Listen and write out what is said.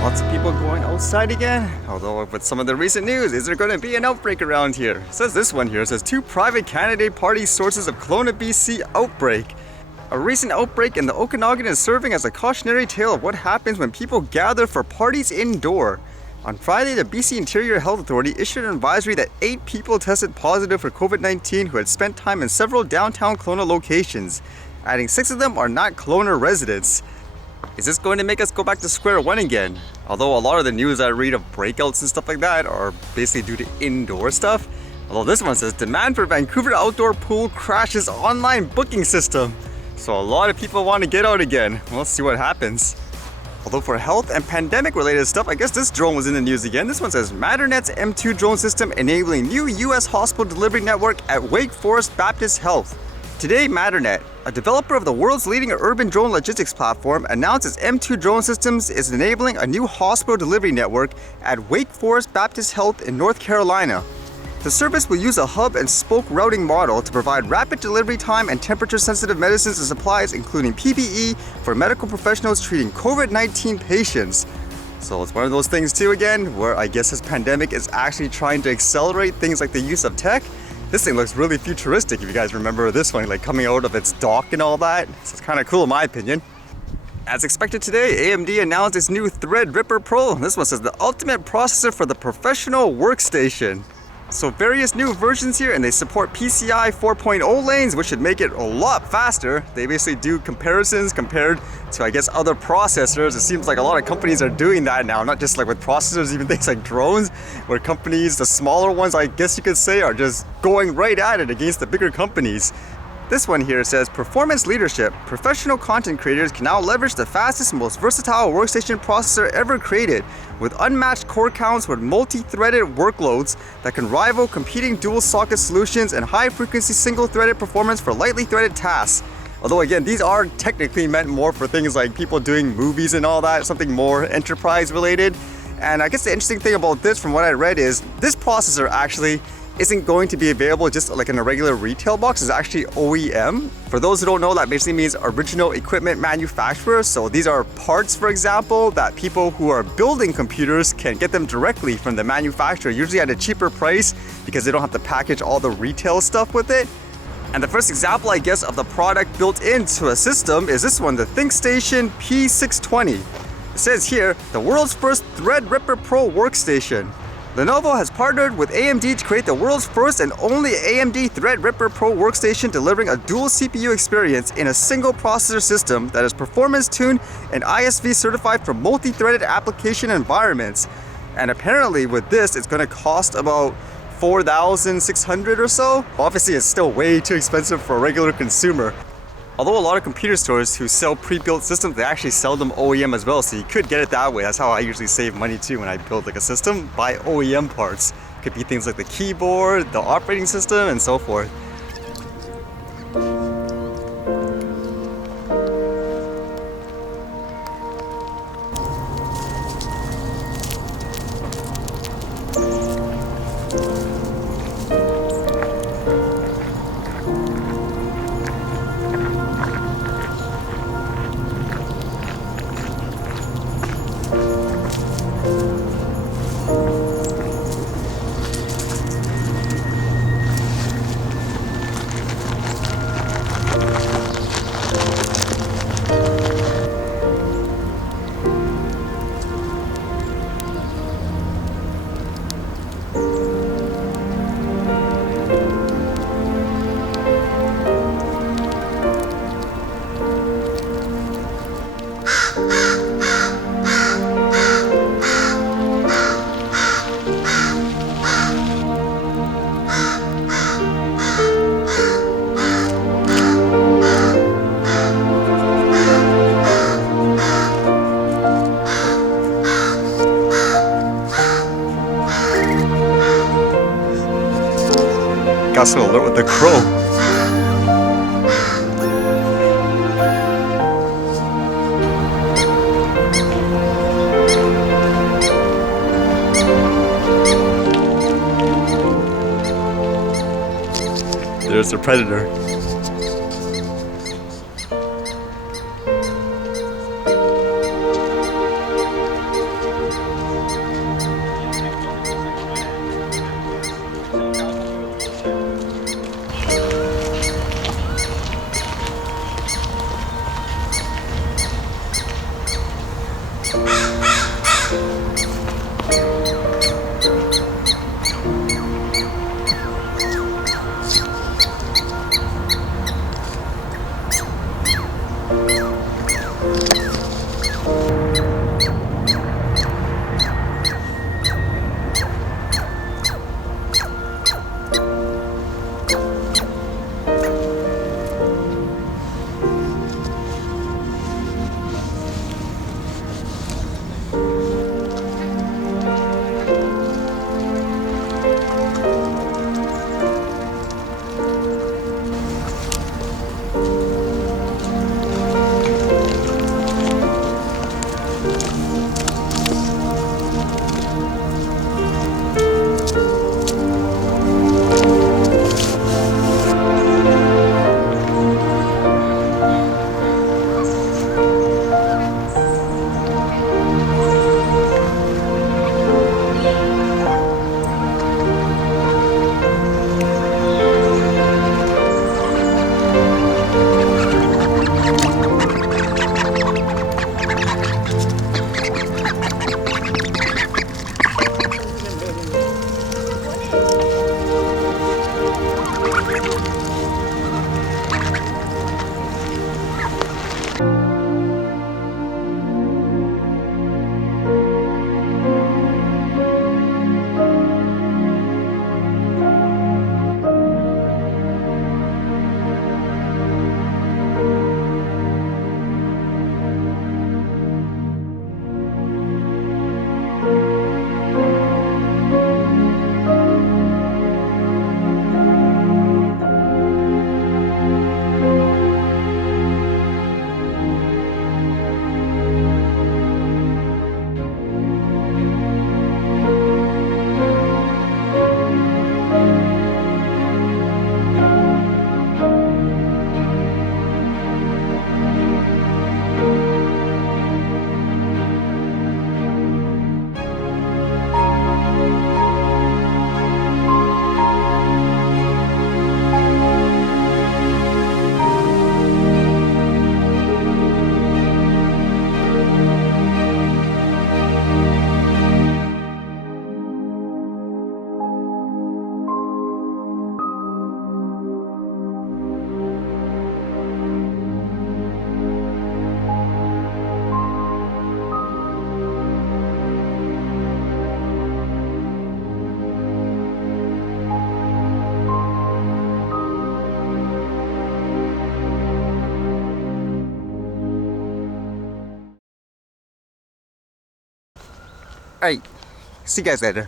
Lots of people going outside again. Although with some of the recent news, is there going to be an outbreak around here? It says this one here. It says 2 private candidate party sources of Kelowna, BC outbreak. A recent outbreak in the Okanagan is serving as a cautionary tale of what happens when people gather for parties indoor. On Friday, the BC Interior Health Authority issued an advisory that 8 people tested positive for COVID-19 who had spent time in several downtown Kelowna locations, adding 6 of them are not Kelowna residents. Is this going to make us go back to square one again? Although a lot of the news I read of breakouts and stuff like that are basically due to indoor stuff. Although this one says demand for Vancouver outdoor pool crashes online booking system. So a lot of people want to get out again. Well, let's see what happens. Although for health and pandemic related stuff, I guess this drone was in the news again. This one says Matternet's M2 drone system enabling new US hospital delivery network at Wake Forest Baptist Health. Today, Matternet, a developer of the world's leading urban drone logistics platform, announced its M2 drone systems is enabling a new hospital delivery network at Wake Forest Baptist Health in North Carolina. The service will use a hub and spoke routing model to provide rapid delivery time and temperature-sensitive medicines and supplies, including PPE, for medical professionals treating COVID-19 patients. So it's one of those things too again, where I guess this pandemic is actually trying to accelerate things like the use of tech. This thing looks really futuristic if you guys remember this one, like coming out of its dock and all that. So it's kind of cool in my opinion. As expected today, AMD announced its new Threadripper Pro. This one says the ultimate processor for the professional workstation. So various new versions here, and they support PCI 4.0 lanes, which should make it a lot faster. They basically do comparisons compared to, I guess, other processors. It seems like a lot of companies are doing that now, not just like with processors, even things like drones, where companies, the smaller ones, I guess you could say, are just going right at it against the bigger companies. This one here says, performance leadership. Professional content creators can now leverage the fastest and most versatile workstation processor ever created, with unmatched core counts with multi-threaded workloads that can rival competing dual-socket solutions and high-frequency single-threaded performance for lightly threaded tasks. Although again, these are technically meant more for things like people doing movies and all that, something more enterprise-related. And I guess the interesting thing about this, from what I read, is this processor actually isn't going to be available just like in a regular retail box. It's actually OEM. For those who don't know, that basically means original equipment manufacturer. So these are parts, for example, that people who are building computers can get them directly from the manufacturer, usually at a cheaper price because they don't have to package all the retail stuff with it. And the first example, I guess, of the product built into a system is this one, the Thinkstation P620. It says here, the world's first Threadripper Pro workstation. Lenovo has partnered with AMD to create the world's first and only AMD Threadripper Pro workstation, delivering a dual CPU experience in a single processor system that is performance-tuned and ISV certified for multi-threaded application environments. And apparently with this, it's going to cost about $4,600 or so. Obviously, it's still way too expensive for a regular consumer. Although a lot of computer stores who sell pre-built systems, they actually sell them OEM as well, so you could get it that way. That's how I usually save money too when I build like a system, buy OEM parts. It could be things like the keyboard, the operating system, and so forth. Got some alert with the crow. There's the predator. Alright, see you guys later.